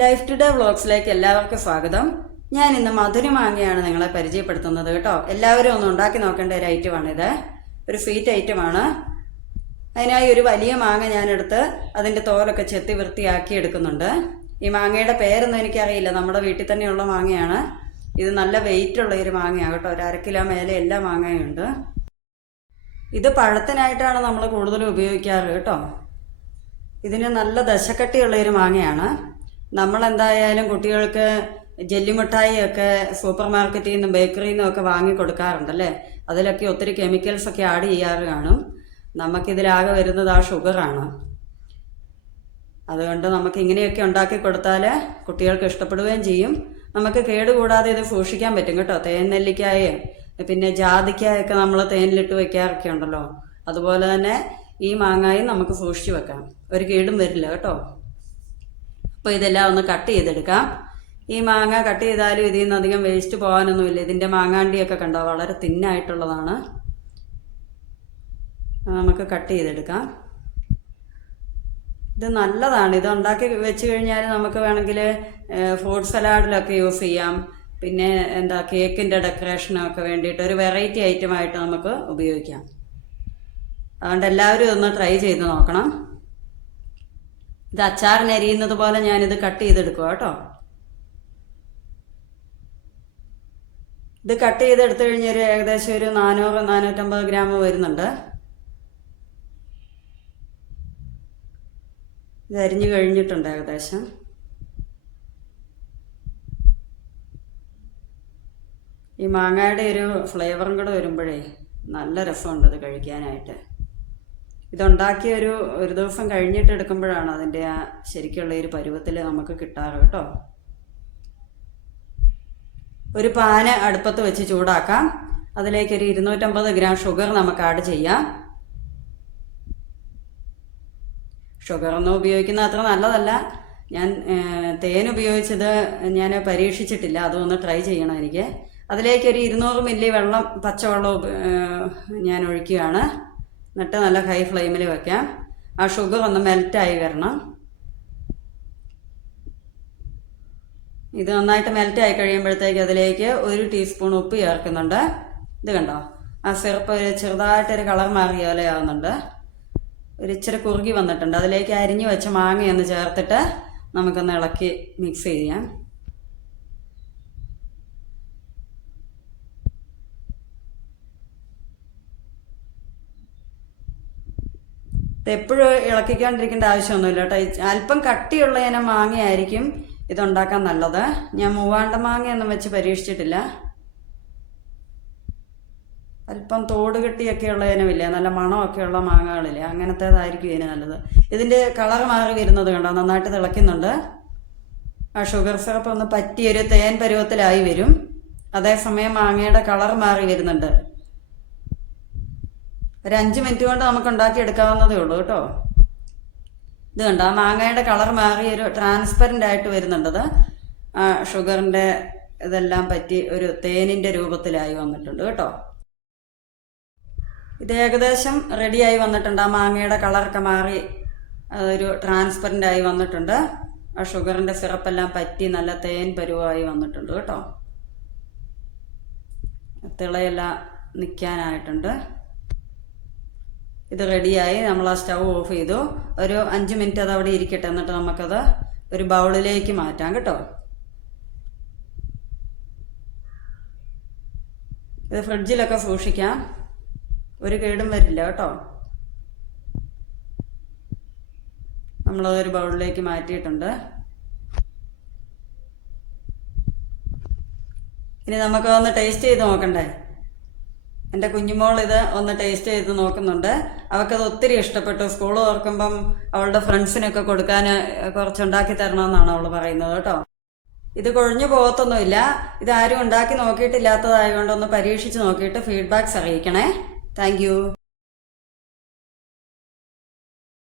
Life today വ്ളോഗ്സിലേക്ക് എല്ലാവർക്കും സ്വാഗതം. ഞാൻ ഇന്ന് മധുര മാങ്ങയാണ് നിങ്ങളെ പരിചയപ്പെടുത്തുന്നത് കേട്ടോ. എല്ലാവരും ഒന്ന് ഉണ്ടാക്കി നോക്കേണ്ട ഒരു ഐറ്റമാണിത് ഒരു സ്വീറ്റ് ഐറ്റമാണ് അതിനായി ഒരു വലിയ മാങ്ങ ഞാനെടുത്ത് അതിന്റെ തോലൊക്കെ ചെത്തി വൃത്തിയാക്കി എടുക്കുന്നുണ്ട്. ഈ മാങ്ങയുടെ പേരൊന്നും എനിക്കറിയില്ല. നമ്മുടെ വീട്ടിൽ തന്നെയുള്ള മാങ്ങയാണ്. ഇത് നല്ല വെയിറ്റ് ഉള്ള ഒരു മാങ്ങയാണ് കേട്ടോ. ഒരു അര കിലോ മേലെ എല്ലാ മാങ്ങയും ഉണ്ട്. ഇത് പഴത്തിനായിട്ടാണ് നമ്മൾ കൂടുതലും ഉപയോഗിക്കാറ് കേട്ടോ. ഇതിന് നല്ല ദശക്കട്ടിയുള്ള ഒരു മാങ്ങയാണ്. നമ്മൾ എന്തായാലും കുട്ടികൾക്ക് ജെല്ലിമിഠായി ഒക്കെ സൂപ്പർ മാർക്കറ്റിൽ നിന്നും ബേക്കറിയിൽ നിന്നും ഒക്കെ വാങ്ങി കൊടുക്കാറുണ്ടല്ലേ അതിലൊക്കെ ഒത്തിരി കെമിക്കൽസ് ഒക്കെ ആഡ് ചെയ്യാറ് കാണും. നമുക്കിതിലാകെ വരുന്നത് ആ ഷുഗറാണ്. അതുകൊണ്ട് നമുക്ക് ഇങ്ങനെയൊക്കെ ഉണ്ടാക്കി കൊടുത്താൽ കുട്ടികൾക്ക് ഇഷ്ടപ്പെടുകയും ചെയ്യും. നമുക്ക് കേടുകൂടാതെ ഇത് സൂക്ഷിക്കാൻ പറ്റും കേട്ടോ. തേൻ നെല്ലിക്കായ പിന്നെ ജാതിക്കായൊക്കെ നമ്മൾ തേനിലിട്ട് വെക്കാറൊക്കെ ഉണ്ടല്ലോ. അതുപോലെ തന്നെ ഈ മാങ്ങായും നമുക്ക് സൂക്ഷിച്ചു വെക്കാം. ഒരു കേടും വരില്ല കേട്ടോ. അപ്പോൾ ഇതെല്ലാം ഒന്ന് കട്ട് ചെയ്തെടുക്കാം. ഈ മാങ്ങ കട്ട് ചെയ്താലും ഇതിൽ നിന്ന് അധികം വേസ്റ്റ് പോകാനൊന്നുമില്ല. ഇതിന്റെ മാങ്ങാണ്ടിയൊക്കെ കണ്ടോ? വളരെ തിന്നായിട്ടുള്ളതാണ്. നമുക്ക് കട്ട് ചെയ്തെടുക്കാം. ഇത് നല്ലതാണ്. ഇത് ഉണ്ടാക്കി വെച്ച് കഴിഞ്ഞാൽ നമുക്ക് വേണമെങ്കിൽ ഫ്രൂട്ട് സലാഡിലൊക്കെ യൂസ് ചെയ്യാം. പിന്നെ എന്താ കേക്കിന്റെ ഡെക്കറേഷനൊക്കെ വേണ്ടിയിട്ട് ഒരു വെറൈറ്റി ഐറ്റമായിട്ട് നമുക്ക് ഉപയോഗിക്കാം. അതുകൊണ്ട് എല്ലാവരും ഇതൊന്ന് ട്രൈ ചെയ്ത് നോക്കണം. ഇത് അച്ചാറിന് അരിയുന്നത് പോലെ ഞാനിത് കട്ട് ചെയ്തെടുക്കുക കേട്ടോ. ഇത് കട്ട് ചെയ്തെടുത്തു കഴിഞ്ഞൊരു ഏകദേശം ഒരു നാനൂറ് നാനൂറ്റമ്പത് ഗ്രാം വരുന്നുണ്ട്. ഇത് അരിഞ്ഞു കഴിഞ്ഞിട്ടുണ്ട് ഏകദേശം. ഈ മാങ്ങയുടെ ഒരു ഫ്ലേവറും കൂടെ വരുമ്പോഴേ നല്ല രസമുണ്ട് ഇത് കഴിക്കാനായിട്ട്. ഇതുണ്ടാക്കി ഒരു ഒരു ദിവസം കഴിഞ്ഞിട്ട് എടുക്കുമ്പോഴാണ് അതിന്റെ ആ ശരിക്കുള്ള ഒരു പരുവത്തിൽ നമുക്ക് കിട്ടാറ് കേട്ടോ. ഒരു പാന് അടുപ്പത്ത് വെച്ച് ചൂടാക്കാം. അതിലേക്ക് ഒരു ഇരുന്നൂറ്റമ്പത് ഗ്രാം ഷുഗർ നമുക്ക് ആഡ് ചെയ്യാം. ഷുഗറൊന്നും ഉപയോഗിക്കുന്ന അത്ര നല്ലതല്ല. ഞാൻ തേൻ ഉപയോഗിച്ചത് ഞാൻ പരീക്ഷിച്ചിട്ടില്ല. അതൊന്ന് ട്രൈ ചെയ്യണം എനിക്ക്. അതിലേക്ക് ഒരു ഇരുന്നൂറ് മില്ലി വെള്ളം പച്ചവെള്ളം ഞാൻ ഒഴിക്കുകയാണ്. എന്നിട്ട് നല്ല ഹൈ ഫ്ലെയിമിൽ വെക്കാം. ആ ഷുഗർ ഒന്ന് മെൽറ്റായി വരണം. ഇത് നന്നായിട്ട് മെൽറ്റായി കഴിയുമ്പോഴത്തേക്ക് അതിലേക്ക് ഒരു ടീസ്പൂൺ ഉപ്പ് ചേർക്കുന്നുണ്ട്. ഇത് കണ്ടോ? ആ സിറപ്പ് ഒരു ചെറുതായിട്ടൊരു കളർ മാറിയ പോലെ ആവുന്നുണ്ട്. ഒരു ഇച്ചിരി കുറുകി വന്നിട്ടുണ്ട്. അതിലേക്ക് അരിഞ്ഞു വെച്ച മാങ്ങയൊന്ന് ചേർത്തിട്ട് നമുക്കൊന്ന് ഇളക്കി മിക്സ് ചെയ്യാം. എപ്പോഴും ഇളക്കിക്കൊണ്ടിരിക്കേണ്ട ആവശ്യമൊന്നുമില്ല കേട്ടോ. അല്പം കട്ടിയുള്ള ഇനം മാങ്ങയായിരിക്കും ഇതുണ്ടാക്കാൻ നല്ലത്. ഞാൻ മൂവാണ്ട മാങ്ങയൊന്നും വെച്ച് പരീക്ഷിച്ചിട്ടില്ല. അല്പം തോട് കെട്ടിയൊക്കെയുള്ള ഇനമില്ലേ? നല്ല മണമൊക്കെയുള്ള മാങ്ങകളില്ലേ? അങ്ങനത്തേതായിരിക്കും ഇതിന് നല്ലത്. ഇതിന്റെ കളർ മാറി വരുന്നത് കണ്ടോ? നന്നായിട്ട് തിളയ്ക്കുന്നുണ്ട്. ആ ഷുഗർ സിറപ്പ് ഒന്ന് പറ്റിയൊരു തേൻ പരുവത്തിലായി വരും. അതേസമയം മാങ്ങയുടെ കളർ മാറി വരുന്നുണ്ട്. ഒരു അഞ്ച് മിനിറ്റ് കൊണ്ട് നമുക്ക് ഉണ്ടാക്കി എടുക്കാവുന്നതേ ഉള്ളൂ കേട്ടോ. ഇത് കണ്ടോ? ആ മാങ്ങയുടെ കളർ മാറി ഒരു ട്രാൻസ്പെറന്റ് ആയിട്ട് വരുന്നുണ്ടത് ആ ഷുഗറിന്റെ ഇതെല്ലാം പറ്റി ഒരു തേനിന്റെ രൂപത്തിലായി വന്നിട്ടുണ്ട് കേട്ടോ. ഇത് ഏകദേശം റെഡിയായി വന്നിട്ടുണ്ട്. ആ മാങ്ങയുടെ കളറൊക്കെ മാറി അതൊരു ട്രാൻസ്പെറന്റ് ആയി വന്നിട്ടുണ്ട്. ആ ഷുഗറിന്റെ സിറപ്പെല്ലാം പറ്റി നല്ല തേൻ പരുവമായി വന്നിട്ടുണ്ട് കേട്ടോ. തിളയെല്ലാം നിൽക്കാനായിട്ടുണ്ട്. ഇത് റെഡിയായി നമ്മൾ ആ സ്റ്റൗ ഓഫ് ചെയ്തു. ഒരു അഞ്ച് മിനിറ്റ് അത് അവിടെ ഇരിക്കട്ടെ. എന്നിട്ട് നമുക്കത് ഒരു ബൗളിലേക്ക് മാറ്റാം കേട്ടോ. ഇത് ഫ്രിഡ്ജിലൊക്കെ സൂക്ഷിക്കാം. ഒരു കേടും വരില്ല കേട്ടോ. നമ്മളതൊരു ബൗളിലേക്ക് മാറ്റിയിട്ടുണ്ട്. ഇനി നമുക്ക് ഒന്ന് ടേസ്റ്റ് ചെയ്ത് നോക്കണ്ടേ? എന്റെ കുഞ്ഞുമോൾ ഇത് ഒന്ന് ടേസ്റ്റ് ചെയ്ത് നോക്കുന്നുണ്ട്. അവൾക്കത് ഒത്തിരി ഇഷ്ടപ്പെട്ടു. സ്കൂൾ ഓർക്കുമ്പം അവളുടെ ഫ്രണ്ട്സിനൊക്കെ കൊടുക്കാൻ കുറച്ചുണ്ടാക്കി തരണമെന്നാണ് അവൾ പറയുന്നത് കേട്ടോ. ഇത് കൊഴിഞ്ഞു പോകത്തൊന്നുമില്ല. ഇത് ആരും ഉണ്ടാക്കി നോക്കിയിട്ടില്ലാത്തതായതുകൊണ്ട് ഒന്ന് പരീക്ഷിച്ച് നോക്കിയിട്ട് ഫീഡ്ബാക്ക്സ് അറിയിക്കണേ. താങ്ക്